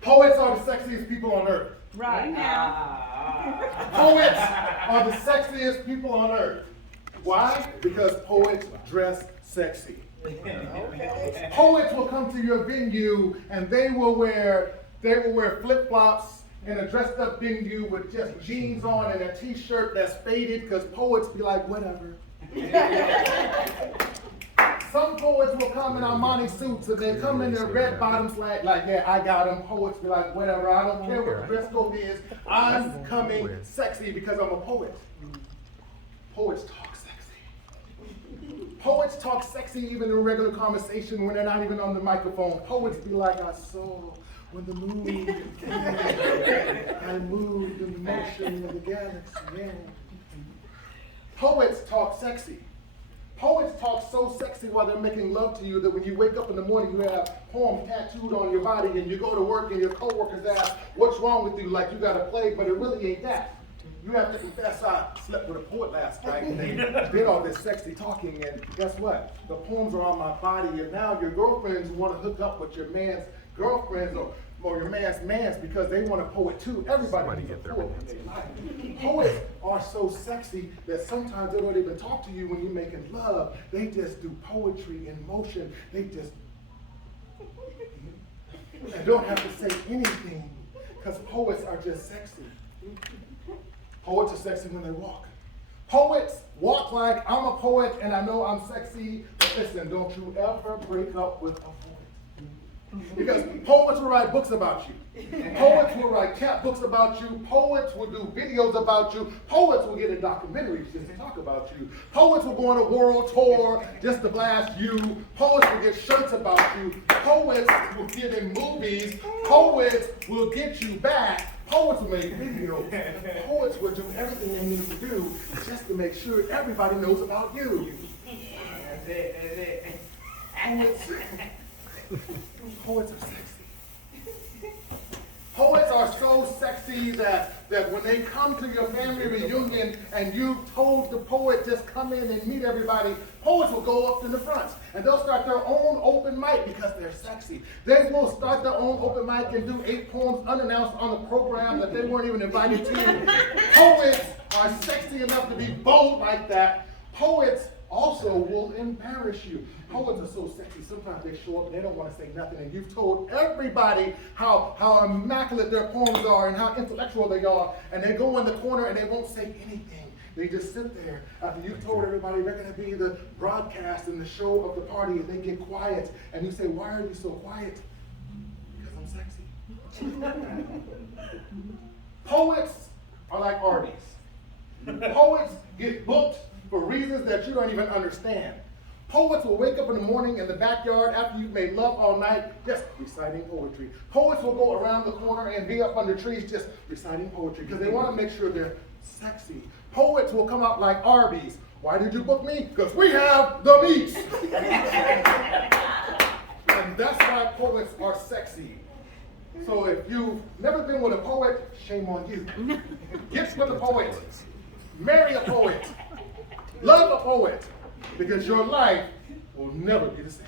Poets are the sexiest people on earth. Right now. Poets are the sexiest people on earth. Why? Because poets dress sexy. Poets will come to your venue and they will wear flip-flops and a dressed up venue with just jeans on and a t-shirt that's faded because poets be like, whatever. Some poets will come in Armani suits and they come in their red bottoms like yeah, I got them. Poets be like, whatever, I don't care what the dress code is. I'm coming sexy because I'm a poet. Poets talk sexy. Poets talk sexy even in regular conversation when they're not even on the microphone. Poets be like, I saw when the moon came, I moved in the motion of the galaxy. Yeah. Poets talk sexy. Poets talk so sexy while they're making love to you that when you wake up in the morning, you have poems tattooed on your body and you go to work and your coworkers ask, what's wrong with you? Like you got a plague, but it really ain't that. You have to confess, I slept with a poet last night and they did all this sexy talking, and guess what? The poems are on my body, and now your girlfriends want to hook up with your man's girlfriends or your man's because they want a poet too. Everybody needs a poet in their life. Poets are so sexy that sometimes they don't even talk to you when you're making love. They just do poetry in motion. They just and don't have to say anything because poets are just sexy. Poets are sexy when they walk. Poets walk like I'm a poet and I know I'm sexy, but listen, don't you ever break up with a poet. Because poets will write books about you. Poets will write books about you. Poets will do videos about you. Poets will get in documentaries just to talk about you. Poets will go on a world tour just to blast you. Poets will get shirts about you. Poets will get in movies. Poets will get you back. Poets will make videos. Poets will do everything they need to do just to make sure everybody knows about you. That's it. Poets are sexy. Poets are so sexy that when they come to your family reunion and you told the poet just come in and meet everybody, poets will go up to the front and they'll start their own open mic because they're sexy. They will start their own open mic and do 8 poems unannounced on the program that they weren't even invited to. Poets are sexy enough to be bold like that. Poets also will embarrass you. Poets are so sexy, sometimes they show up and they don't want to say nothing, and you've told everybody how immaculate their poems are and how intellectual they are, and they go in the corner and they won't say anything. They just sit there after you've told everybody they're going to be the broadcast and the show of the party, and they get quiet, and you say, why are you so quiet? Because I'm sexy. Poets are like Arby's. Poets get booked for reasons that you don't even understand. Poets will wake up in the morning in the backyard after you've made love all night just reciting poetry. Poets will go around the corner and be up under trees just reciting poetry because they want to make sure they're sexy. Poets will come out like Arby's. Why did you book me? Because we have the meat. And that's why poets are sexy. So if you've never been with a poet, shame on you. Get with a poet. Marry a poet. Love a poet, because your life will never be the same.